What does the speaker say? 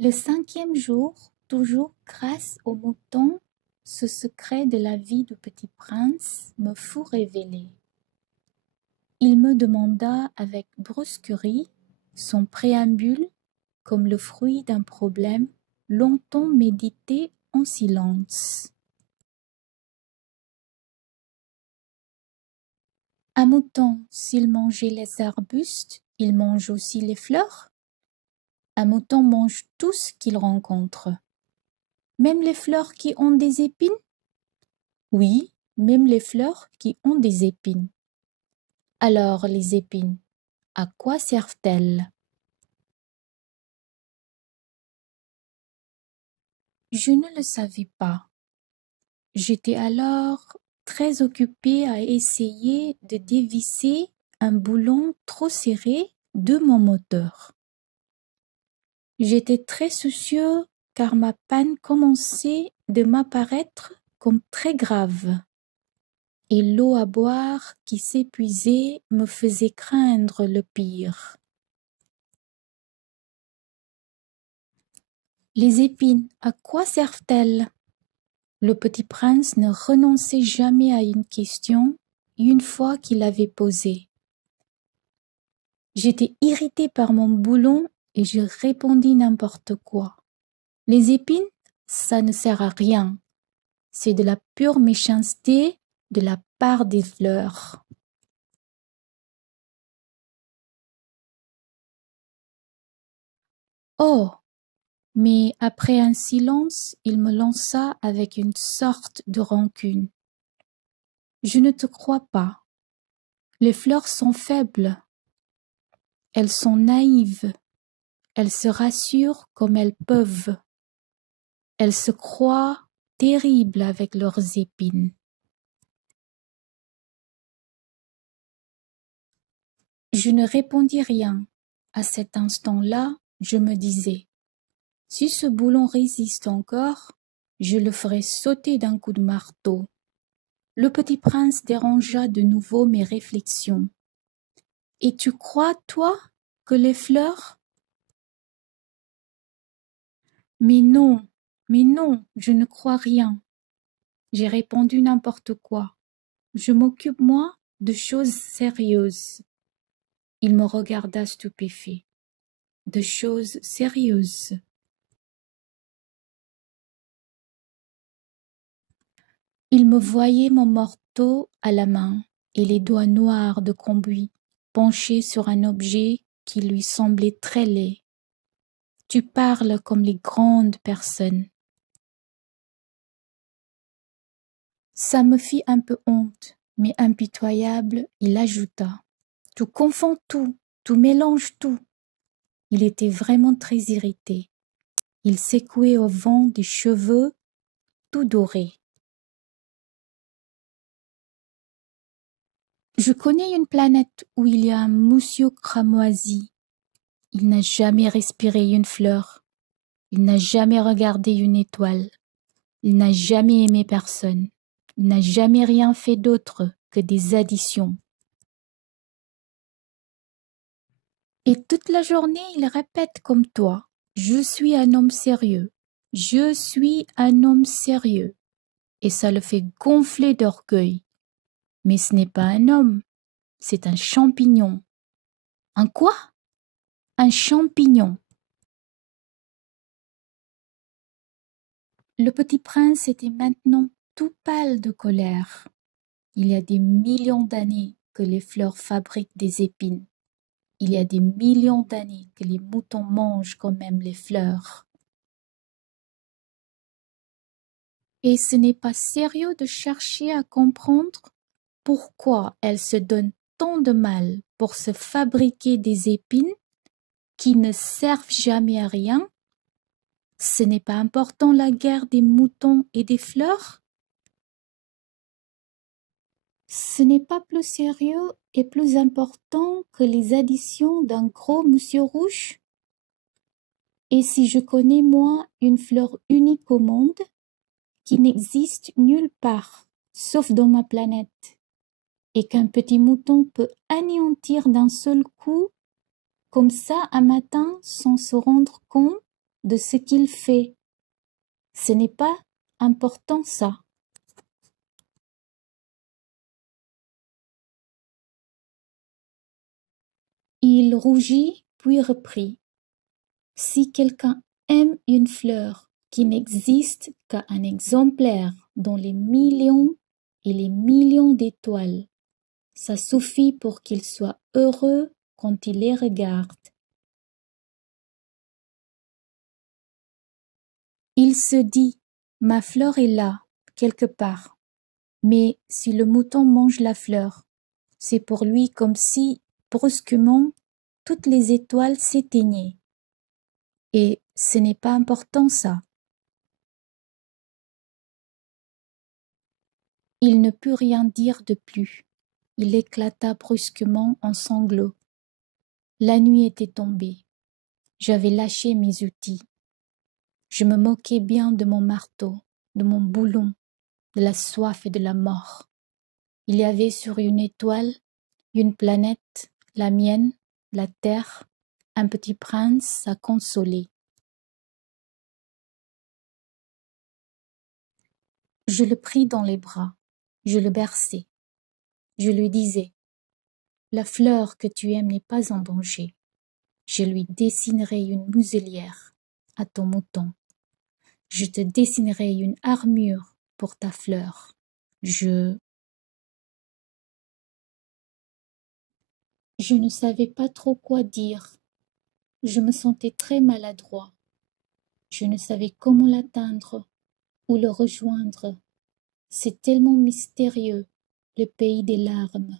Le cinquième jour, toujours grâce au mouton, ce secret de la vie du petit prince me fut révélé. Il me demanda avec brusquerie son préambule comme le fruit d'un problème longtemps médité en silence. Un mouton, s'il mangeait les arbustes, il mange aussi les fleurs? Un mouton mange tout ce qu'il rencontre. Même les fleurs qui ont des épines? Oui, même les fleurs qui ont des épines. Alors les épines, à quoi servent-elles? Je ne le savais pas. J'étais alors très occupée à essayer de dévisser un boulon trop serré de mon moteur. J'étais très soucieux car ma panne commençait de m'apparaître comme très grave. Et l'eau à boire qui s'épuisait me faisait craindre le pire. Les épines, à quoi servent-elles? Le petit prince ne renonçait jamais à une question une fois qu'il l'avait posée. J'étais irritée par mon boulon et je répondis n'importe quoi. Les épines, ça ne sert à rien. C'est de la pure méchanceté de la part des fleurs. Oh! Mais après un silence, il me lança avec une sorte de rancune. Je ne te crois pas. Les fleurs sont faibles. Elles sont naïves. Elles se rassurent comme elles peuvent. Elles se croient terribles avec leurs épines. Je ne répondis rien. À cet instant-là, je me disais, si ce boulon résiste encore, je le ferai sauter d'un coup de marteau. Le petit prince dérangea de nouveau mes réflexions. Et tu crois, toi, que les fleurs? Mais non, je ne crois rien. J'ai répondu n'importe quoi. Je m'occupe, moi, de choses sérieuses. Il me regarda stupéfait. De choses sérieuses. Il me voyait mon marteau à la main et les doigts noirs de Cambouis penchés sur un objet qui lui semblait très laid. Tu parles comme les grandes personnes. Ça me fit un peu honte, mais impitoyable, il ajouta. Tu confonds tout, tu mélanges tout. Il était vraiment très irrité. Il secouait au vent des cheveux tout dorés. Je connais une planète où il y a un monsieur cramoisi. Il n'a jamais respiré une fleur. Il n'a jamais regardé une étoile. Il n'a jamais aimé personne. Il n'a jamais rien fait d'autre que des additions. Et toute la journée, il répète comme toi, « Je suis un homme sérieux. Je suis un homme sérieux. » Et ça le fait gonfler d'orgueil. Mais ce n'est pas un homme, c'est un champignon. Un quoi? Un champignon. Le petit prince était maintenant tout pâle de colère. Il y a des millions d'années que les fleurs fabriquent des épines. Il y a des millions d'années que les moutons mangent quand même les fleurs. Et ce n'est pas sérieux de chercher à comprendre pourquoi elles se donnent tant de mal pour se fabriquer des épines qui ne servent jamais à rien. Ce n'est pas important la guerre des moutons et des fleurs? Ce n'est pas plus sérieux et plus important que les additions d'un gros monsieur rouge? Et si je connais, moi, une fleur unique au monde, qui n'existe nulle part, sauf dans ma planète, et qu'un petit mouton peut anéantir d'un seul coup, comme ça un matin, sans se rendre compte, de ce qu'il fait. Ce n'est pas important ça. Il rougit, puis reprit. Si quelqu'un aime une fleur qui n'existe qu'à un exemplaire dans les millions et les millions d'étoiles, ça suffit pour qu'il soit heureux quand il les regarde. Il se dit, ma fleur est là, quelque part. Mais si le mouton mange la fleur, c'est pour lui comme si, brusquement, toutes les étoiles s'éteignaient. Et ce n'est pas important ça. Il ne put rien dire de plus. Il éclata brusquement en sanglots. La nuit était tombée. J'avais lâché mes outils. Je me moquais bien de mon marteau, de mon boulon, de la soif et de la mort. Il y avait sur une étoile, une planète, la mienne, la terre, un petit prince à consoler. Je le pris dans les bras, je le berçai. Je lui disais, la fleur que tu aimes n'est pas en danger. Je lui dessinerai une muselière à ton mouton. Je te dessinerai une armure pour ta fleur. Je ne savais pas trop quoi dire. Je me sentais très maladroit. Je ne savais comment l'atteindre ou le rejoindre. C'est tellement mystérieux, le pays des larmes.